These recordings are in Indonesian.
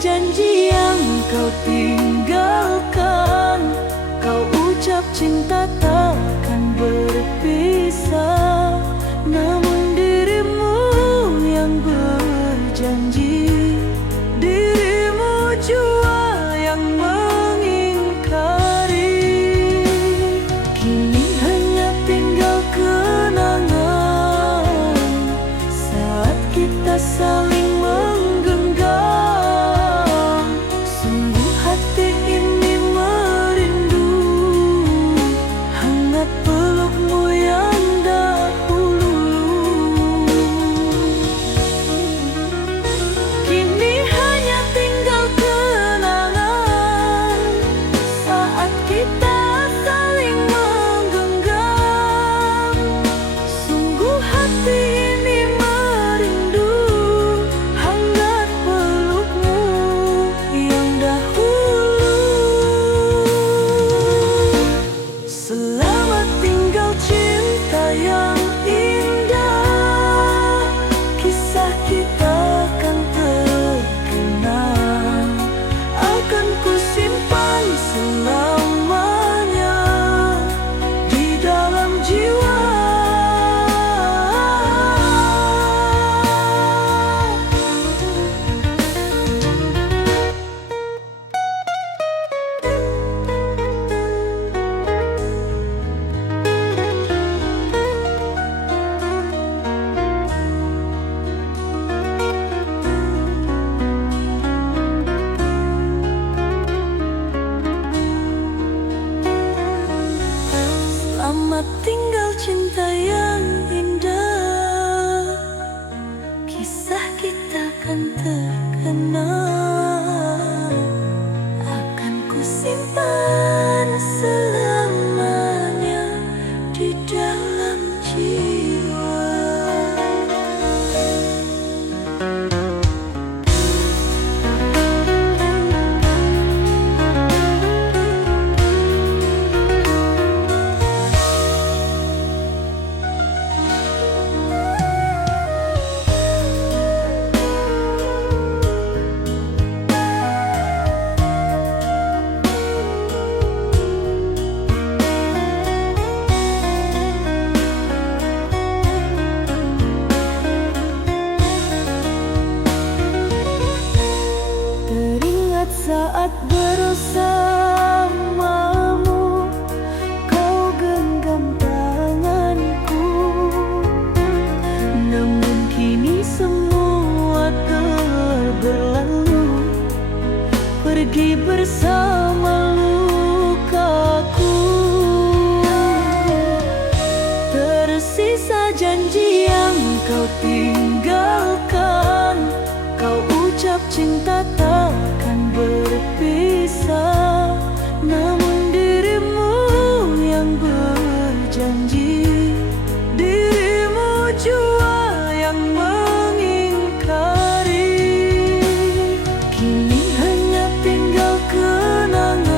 janji yang kau tinggalkan. Kau ucap cinta takkan berpisah, namun dirimu yang berjanji, dirimu jua yang mengingkari. Kini hanya tinggal kenangan saat kita saling menggenggam. Sungguh hati ini merindu hangat pelukmu yang dahulu. Kini hanya tinggal kenangan saat kita saling menggenggam. Sungguh hati ini merindu hangat pelukmu yang dahulu. Selamat tinggal cinta yang indah, kisah kita akan terkenang. Akan ku simpan selamanya di dalam jiwa. Selamat tinggal cinta yang indah, kisah kita akan terkenal. Akan ku simpan selamanya di dalam jiwa. Teringat saat bersamamu, kau genggam tanganku. Namun kini semua telah berlalu, pergi bersama lukaku. Tersisa janji yang kau tinggalkan. Kau ucap cinta takkan berpisah, namun dirimu yang berjanji, dirimu jua yang mengingkari. Kini hanya tinggal kenangan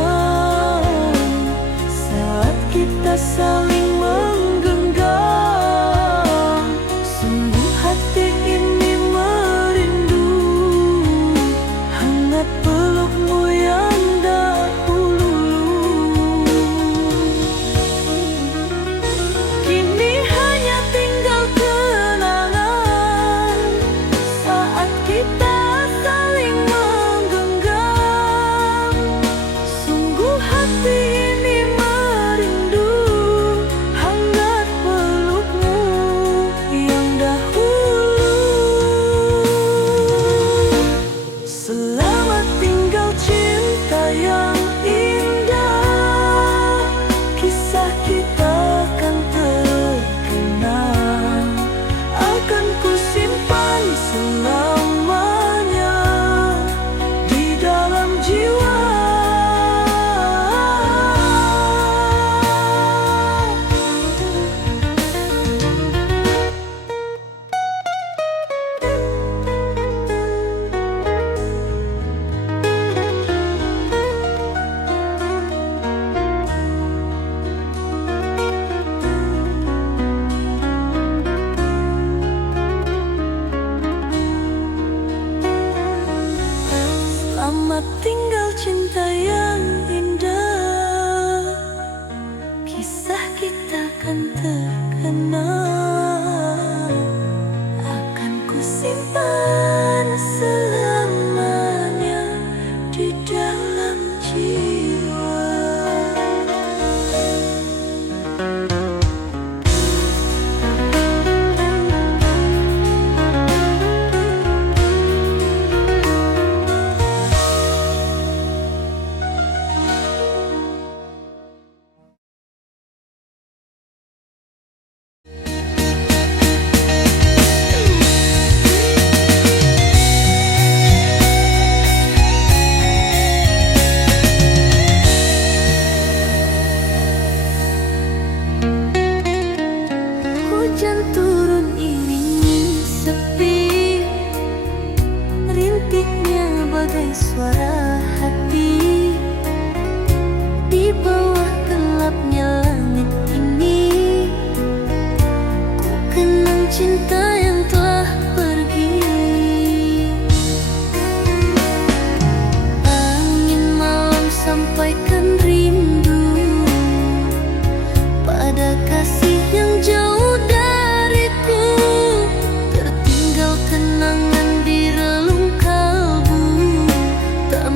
Selamat tinggal cinta yang indah, kisah kita kan terkenal. Akan kusimpan selamanya di dalam jiwa. Hujan turun iringi sepi, rintiknya bagai suara hati. Di bawah gelapnya langit ini, ku kenang cinta yang telah pergi. Angin malam sampaikan rindu pada kasih yang jauh dariku. Tertinggal kenangan di relung kalbu, tak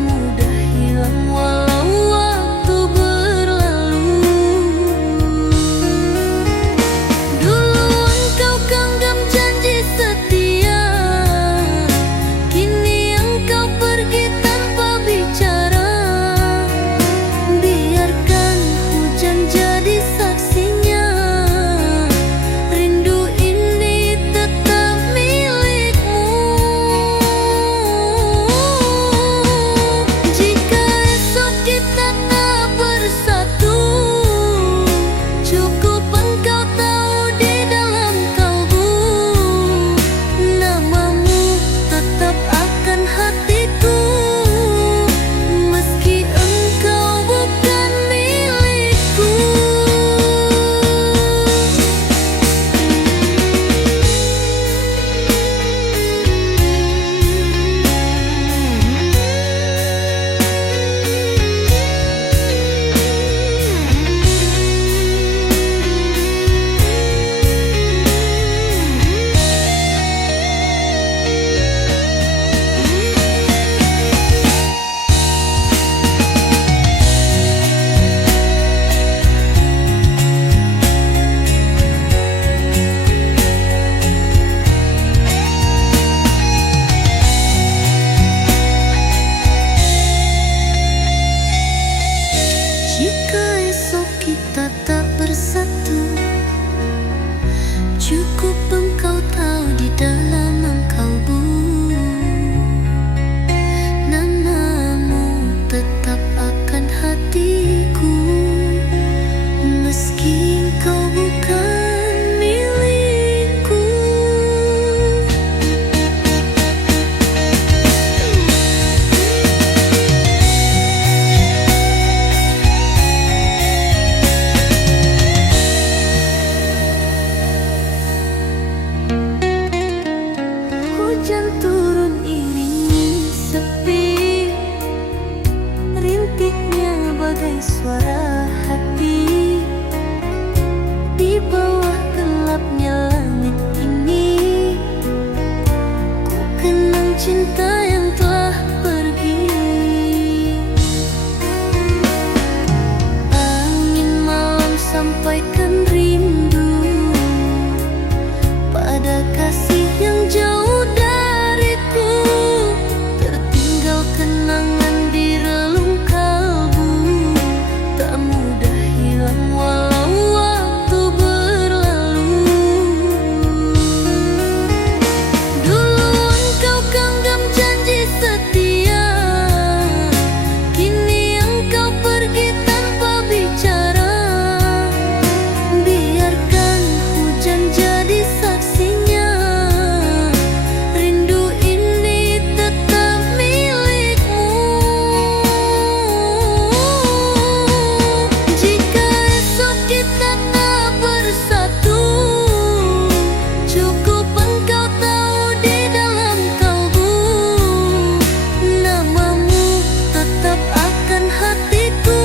tetap akan hatiku,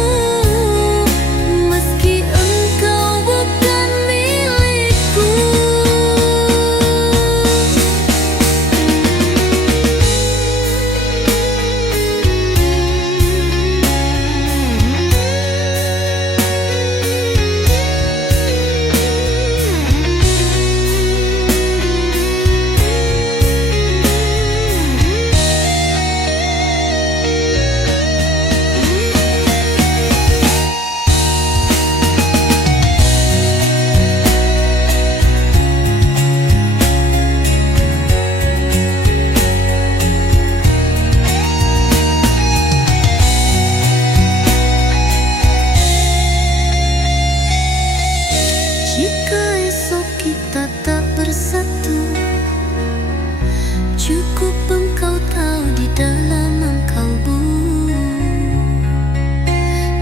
meski engkau bukan milikku. Jika esok kita tak bersatu, cukup engkau tahu di dalam kalbu,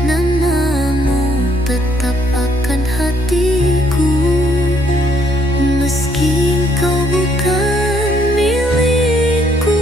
namamu tetap akan hatiku, meski engkau bukan milikku.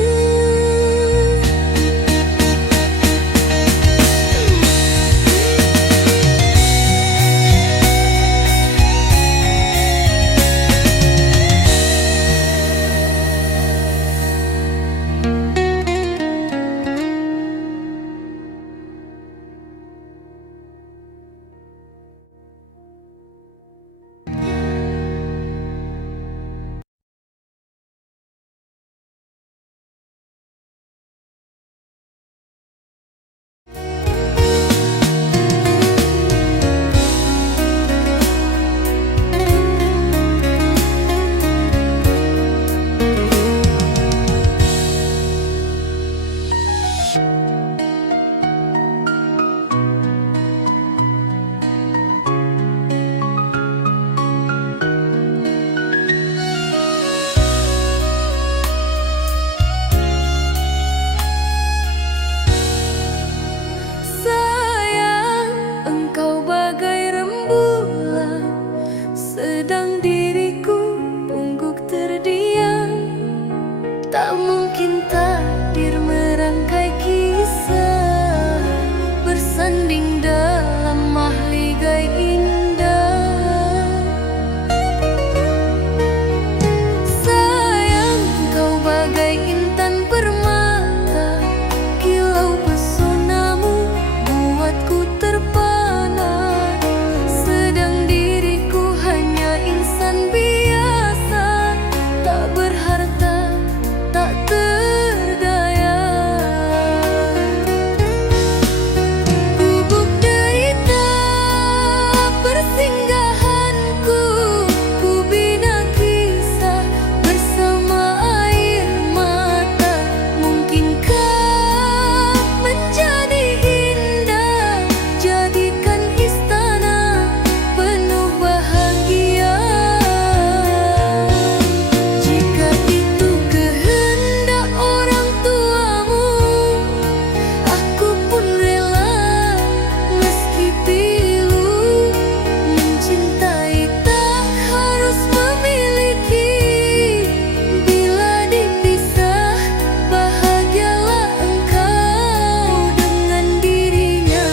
Sayang, engkau bagai rembulan, sedang diriku pungguk terdiam. Tak mungkin takdir merangkai kisah, bersanding dalam mahligai indah. Sayang, engkau bagai intan permata, kilau pesonamu buatku terpana. Sedang diriku hanya insan biasa, tak berharta, tak terdaya. Gubuk derita persinggahanku, ku bina kisah bersama air mata. Mungkinkah menjadi indah, jadikan istana penuh bahagia. Jika itu kehendak orang tuamu, aku pun rela, meski pilu. Mencintai tak harus memiliki, bila dipisah bahagialah engkau dengan dirinya.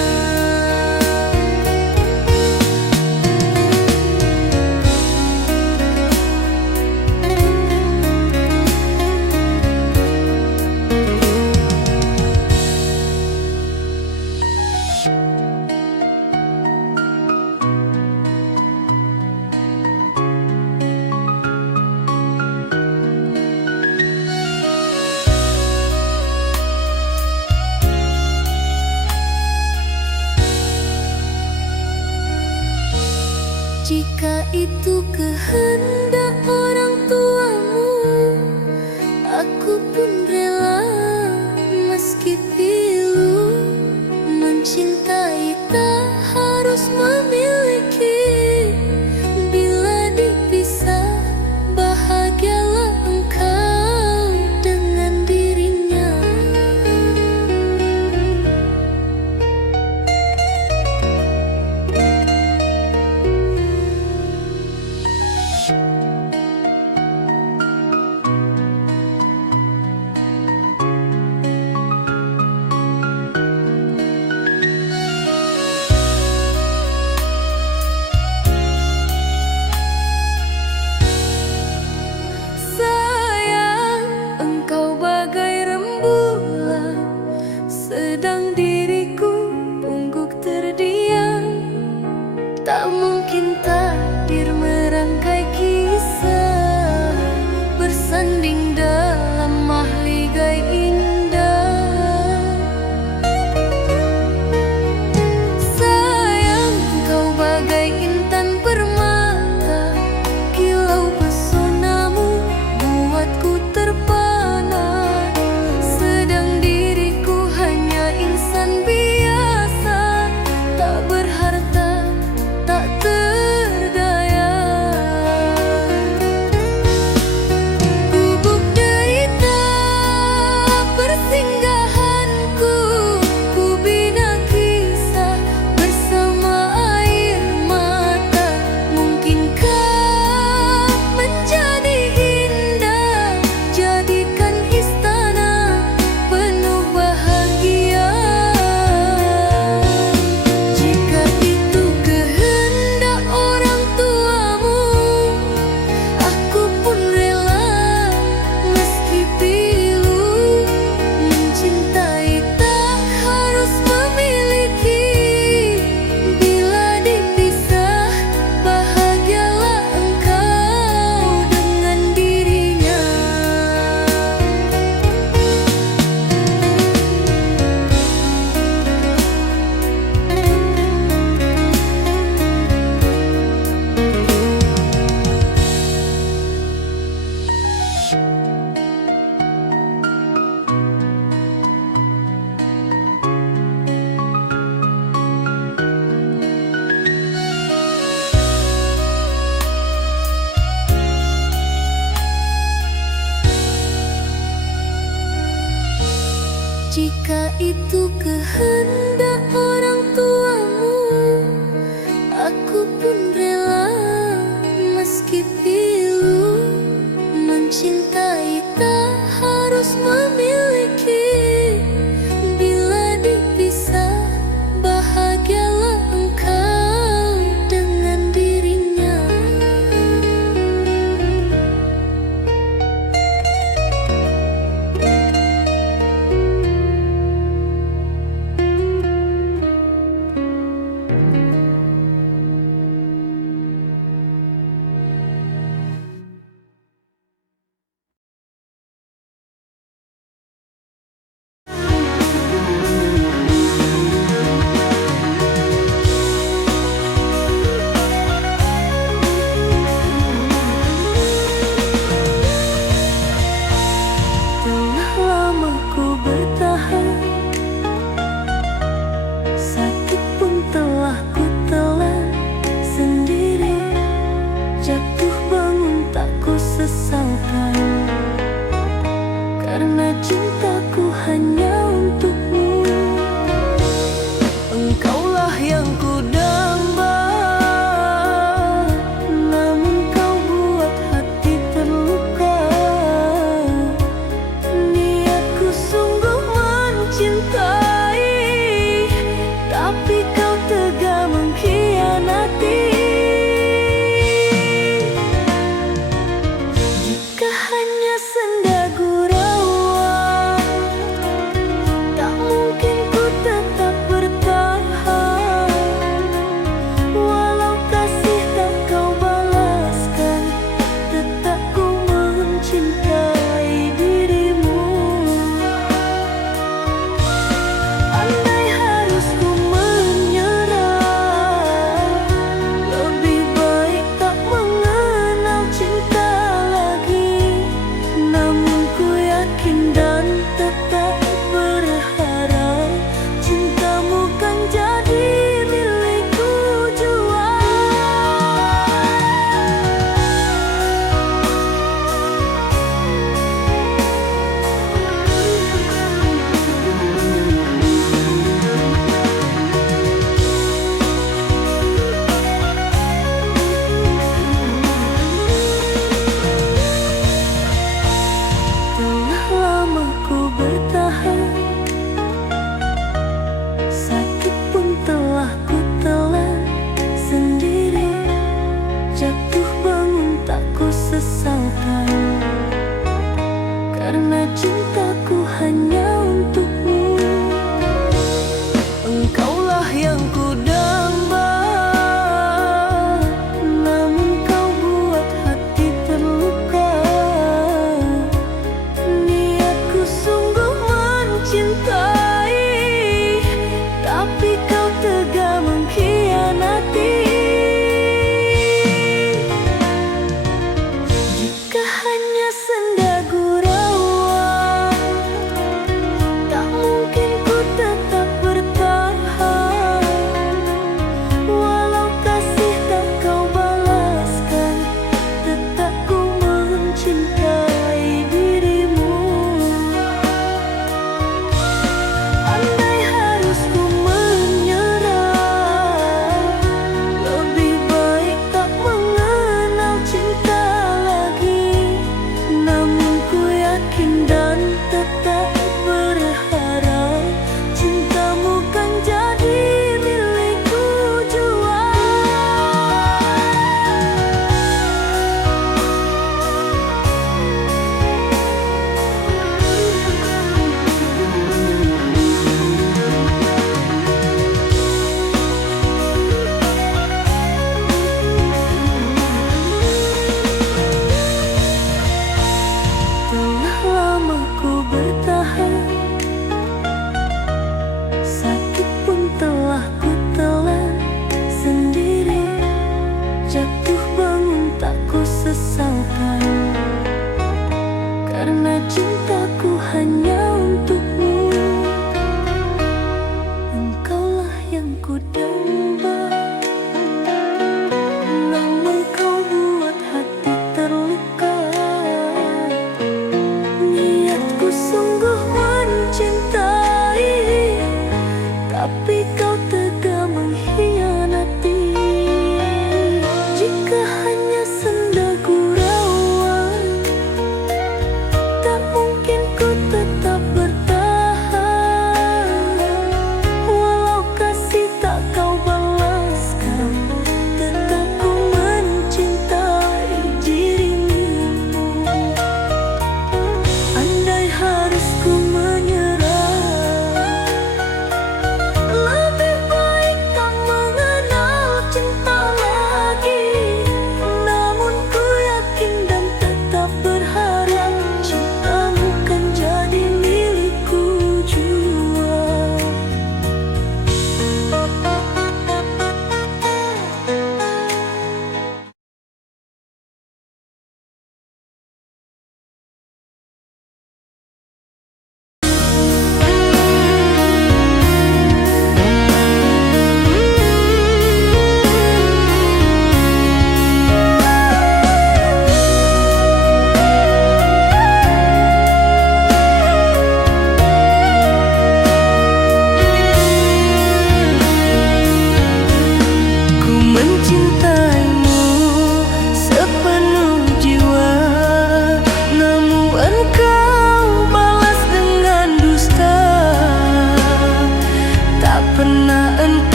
Jika itu kehendak orang tuamu, aku pun rela, meski pilu. Mencintai tak harus memiliki, bila dipisah bahagialah engkau dengan dirinya. Sedang diriku pungguk terdiam, tak mungkin takdir merangkai kisah, bersanding dalam mahligai indah. Sayang, kau bagai intan permata, kilau pesonamu buatku terpana. Sedang diriku hanya insan biasa, tak berharta, tak terdaya. Gubuk derita persinggahanku, ku bina kisah bersama air mata. Mungkinkah menjadi indah, jadikan istana penuh bahagia. Jika itu kehendak orang tuamu, aku pun rela meski pilu. Mencintai tak harus memiliki, bila dipisah bahagialah engkau dengan dirinya. Jika itu kehendak orang tuamu, aku pun rela meski pilu. Mencintai tak harus memiliki, bila dipisah bahagialah engkau dengan dirinya.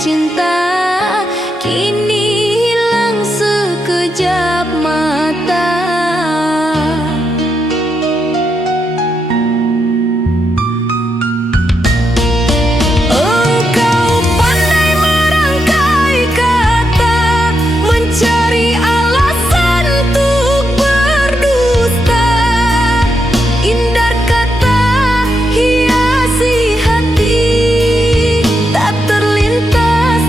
cinta kini hilang sekejap mata. Engkau pandai merangkai kata, mencari alasan untuk berdusta. Indah kata hiasi hati, tak terlintas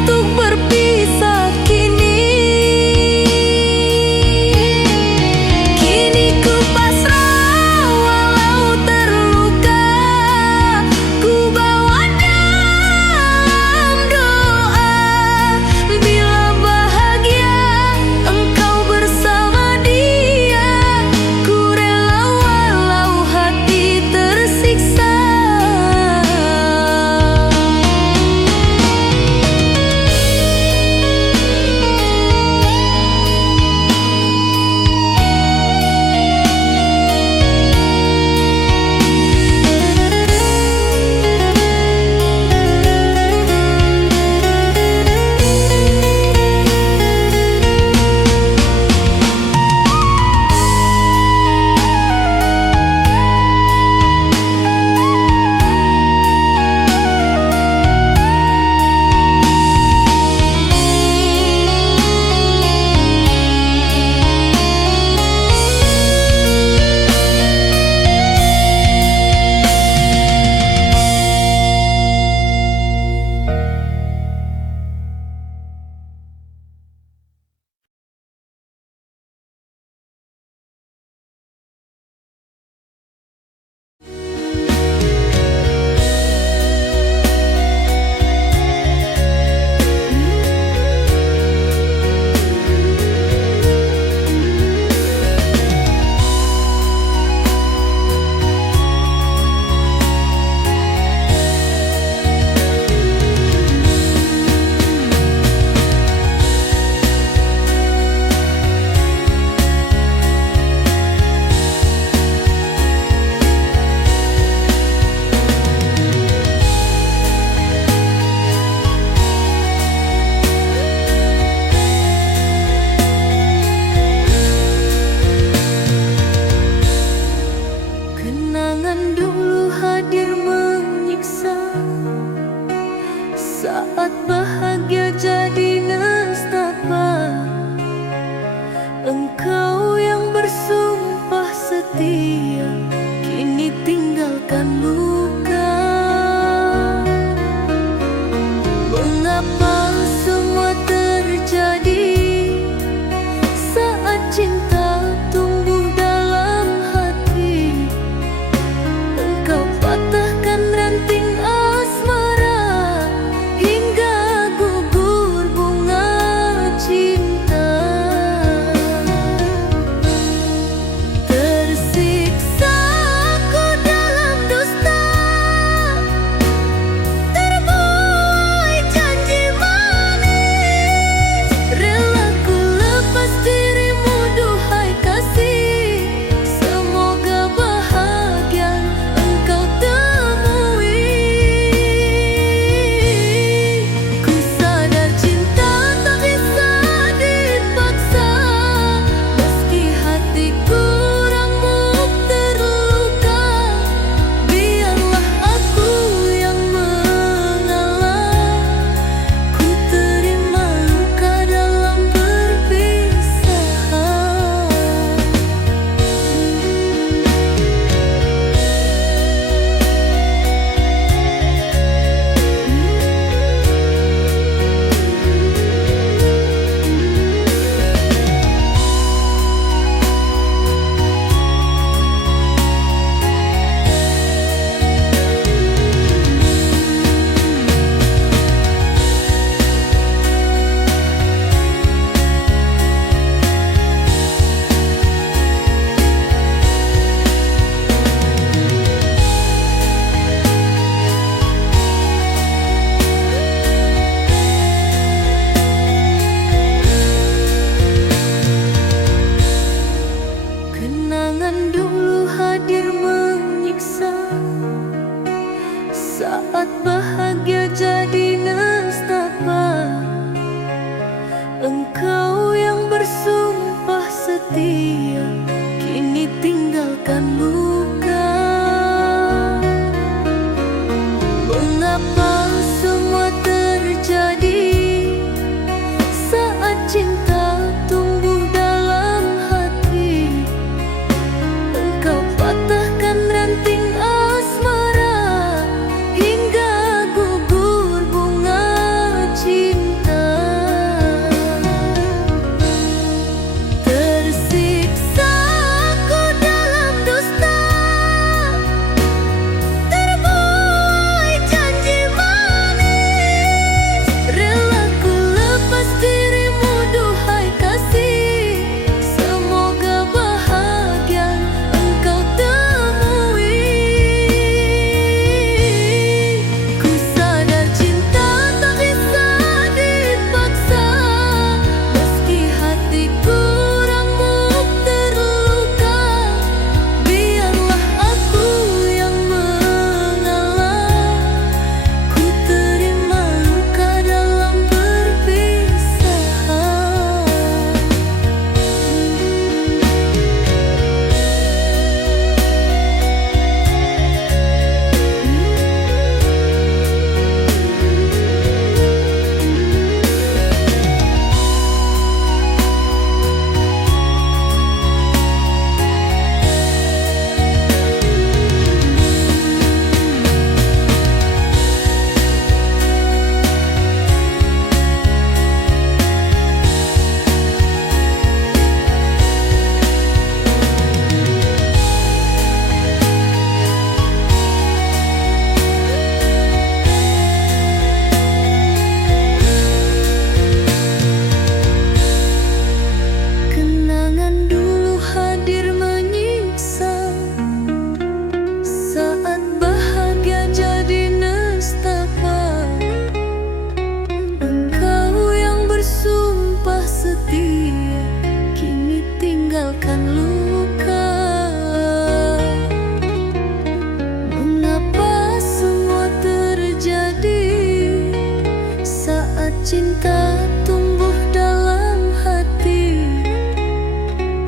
cinta tumbuh dalam hati.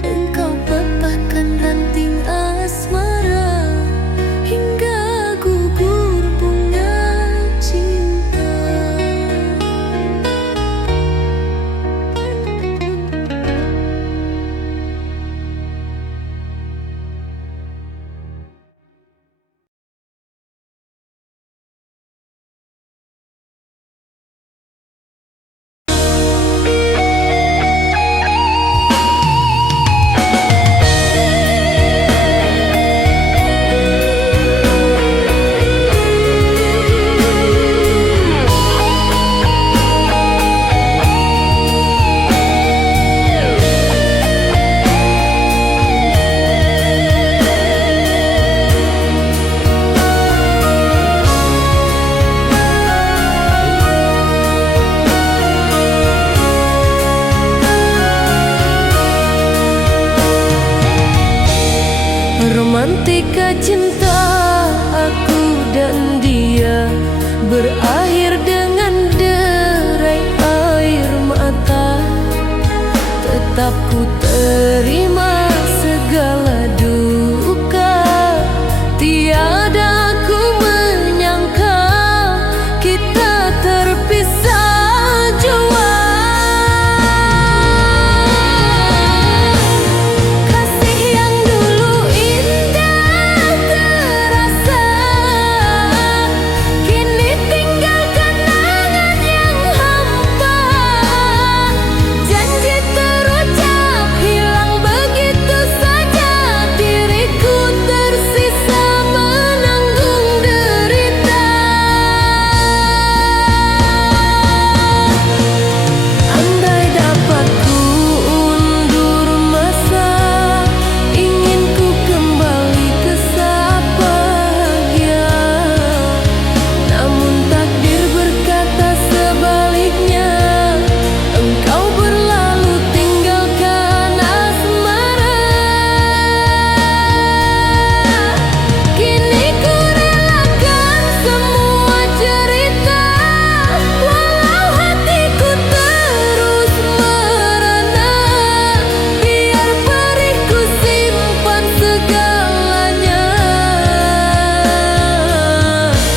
Engkau patahkan ranting asmara hingga gugur bunga cinta. Romantika cinta aku dan dia berakhir dengan derai air mata. Tetap ku terima segala duka, tiada ku menyangka kita terpisah jua. Kasih yang dulu indah terasa, kini tinggal kenangan yang hampa. Janji terucap hilang begitu saja, diriku tersisa menanggung derita. Andai dapat ku undur masa, ingin ku kembali ke saat bahagia. Namun takdir berkata sebaliknya, engkau berlalu tinggalkan asmara. Kini ku relakan semua cerita, walau hatiku terus merana. Biar perih ku simpan segalanya,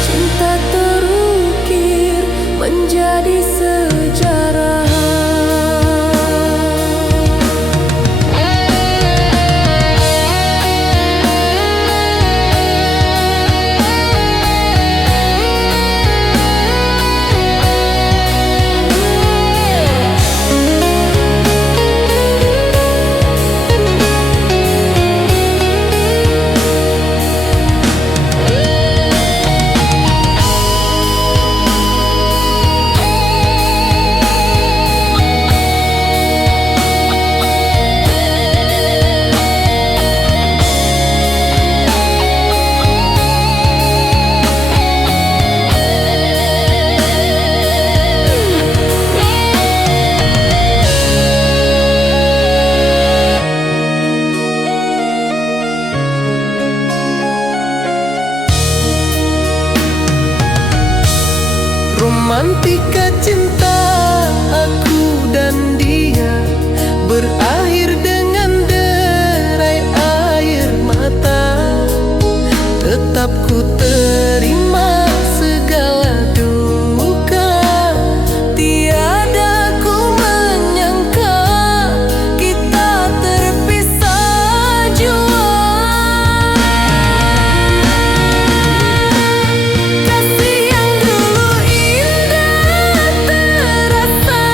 cinta terukir menjadi sejarah. Romantika cinta aku dan dia berakhir dengan derai air mata. Tetap ku terima segala duka, tiada ku menyangka kita terpisah jua. Kasih yang dulu indah terasa,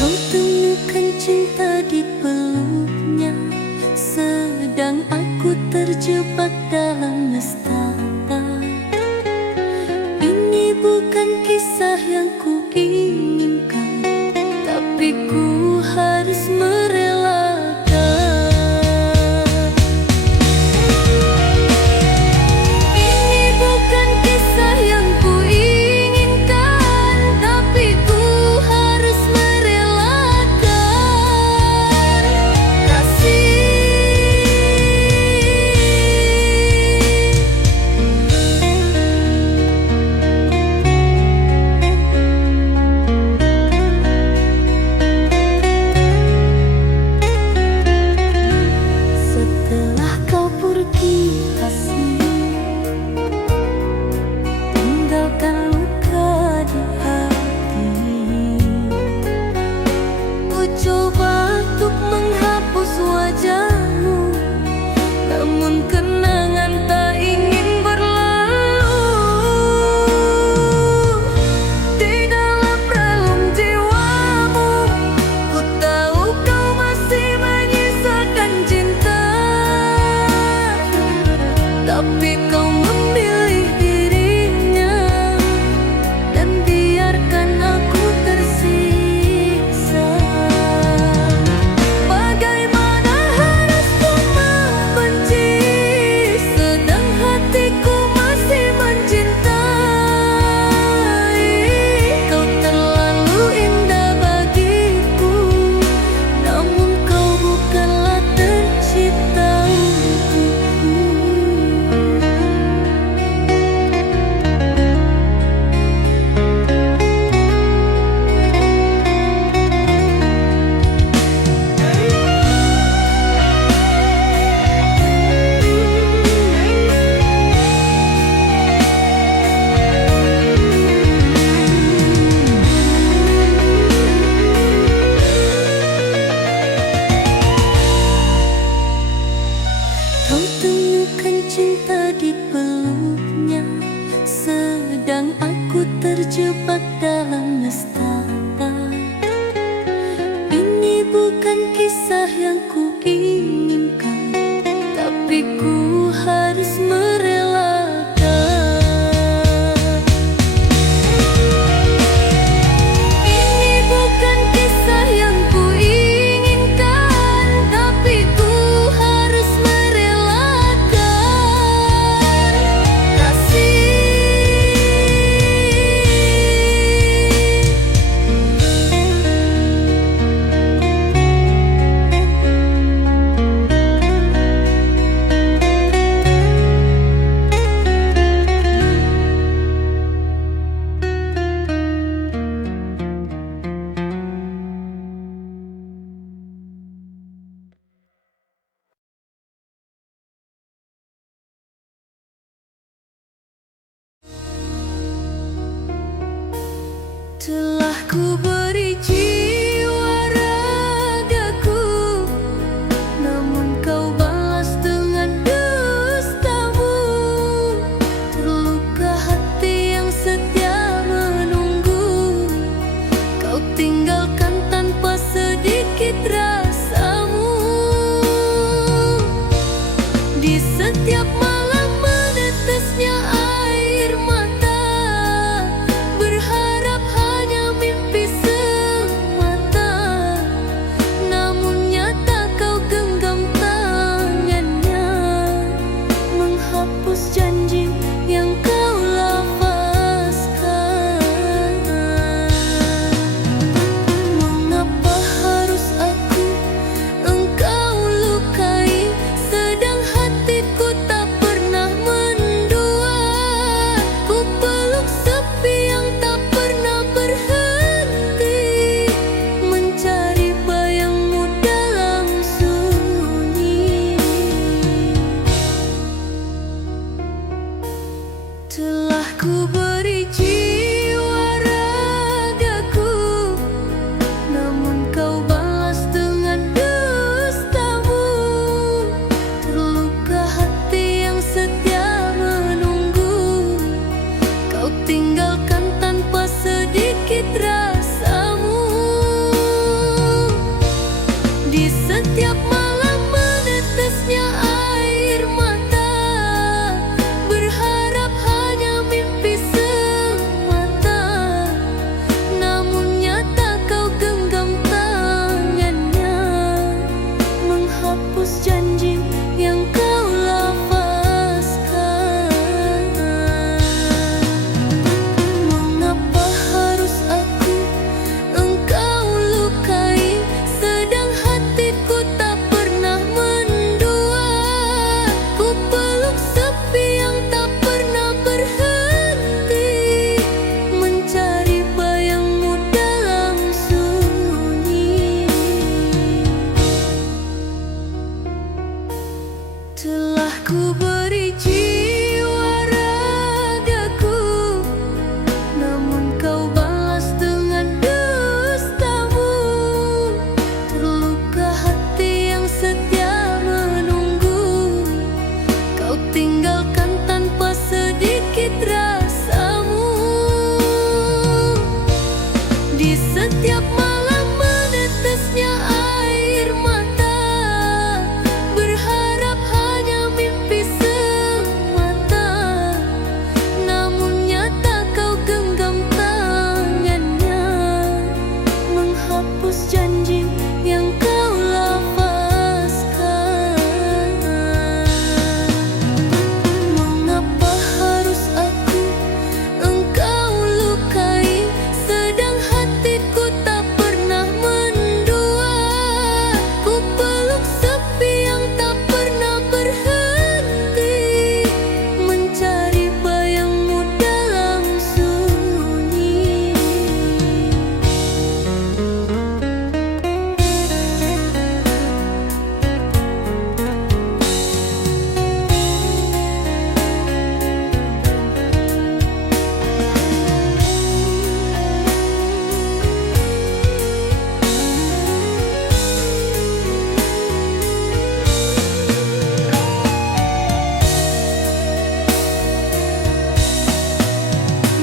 Kau temukan cinta di peluknya, sedang aku terjebak dalam nestapa. Ini bukan kisah yang kuinginkan, tapi ku harus merelakan. Ini bukan kisah yang kuinginkan, tapi ku harus merelakan kasih. Setelah kau pergi kasih, tinggalkan luka di hati. Ku coba untuk menghapus wajahmu, namun kenangan tak ingin berlalu. Di dalam relung jiwamu, ku tahu kau masih menyisakan cinta, tapi kau memilih dirinya dan biarkan aku tersiksa. Bagaimana harus ku membenci, sedang hatiku masih mencintai. Kau terlalu indah bagiku, namun kau bukanlah tercipta untukku. Kau temukan cinta di peluknya, sedang aku terjebak dalam nestapa. Ini bukan kisah yang kuinginkan, tapi ku harus merelakan. Ini bukan kisah yang kuinginkan, tapi ku harus merelakan kasih. Telah ku beri jiwa ragaku, namun kau balas dengan dustamu. Terluka hati yang setia menunggu, kau tinggalkan tanpa sedikit rasamu. Di setiap malam menetesnya air mata, berharap hanya mimpi menghapus janji yang kau lafazkan. Mengapa harus aku engkau lukai, sedang hatiku tak pernah mendua. Ku peluk sepi yang tak pernah berhenti, mencari bayangmu dalam sunyi.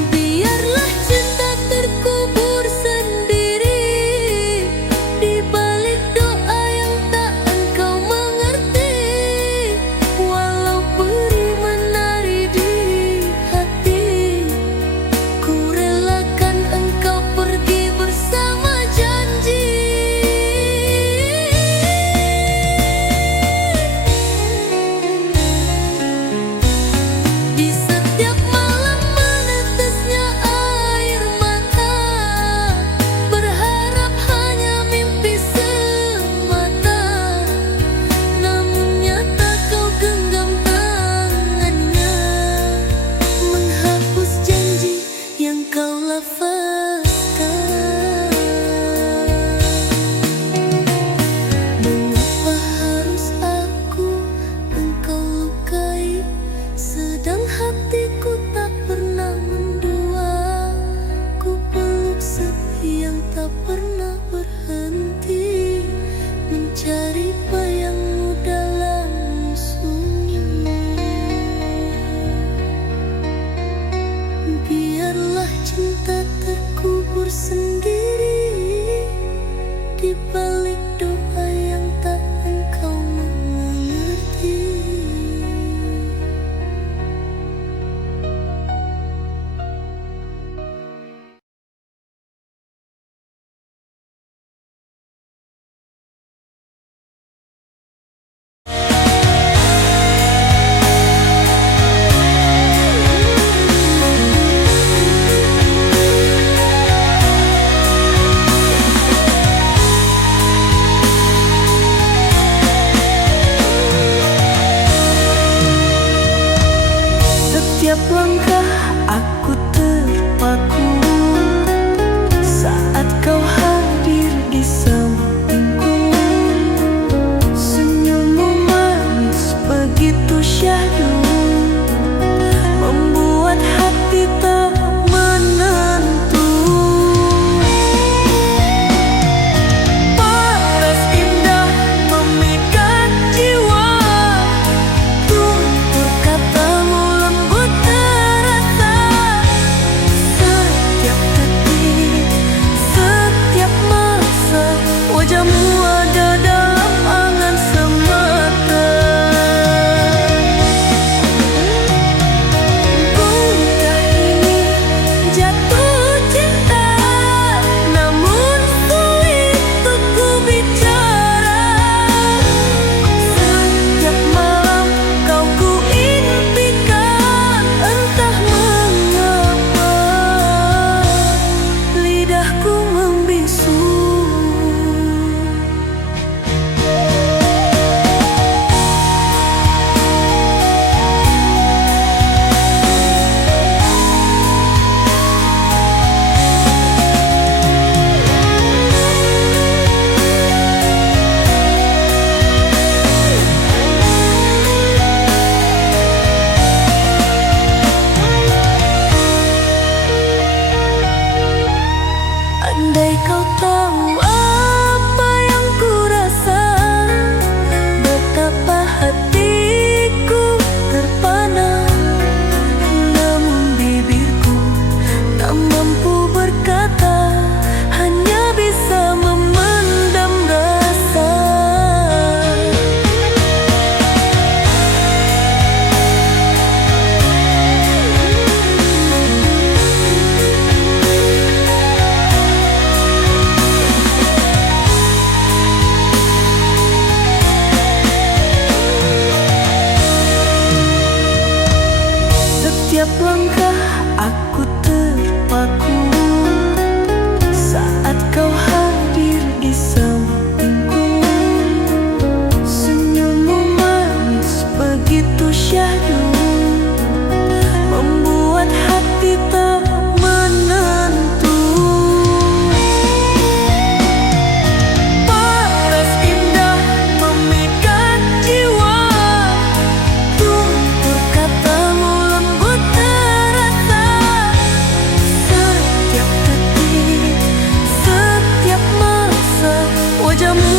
Biarlah cinta terkubur sendiri di balik doa yang tak engkau mengerti. Walau perih menari di hati, ku relakan engkau pergi bersama janji. Di setiap malam menetesnya air mata, berharap hanya mimpi semata. Namun nyata kau genggam tangannya, menghapus janji yang kau lafazkan. Mengapa harus aku engkau lukai, sedang hatiku tak pernah mendua. Ku peluk sepi yang tak pernah berhenti, mencari bayangmu dalam sunyi. Biarlah cinta terkubur sendiri di balik doa yang tak engkau mengerti. Setiap langkah aku terpaku saat kau hadir di sampingku. Senyummu manis begitu syahdu, membuat hati tak menentu. Paras indah memikat jiwa, tutur katamu lembut terasa. Setiap detik, setiap masa, wajahmu ada dalam angan semata. Bukankah ini jatuh cinta, namun sulit untuk ku bicara. Setiap malam kau ku impikan, entah mengapa lidahku membisu. wajahmu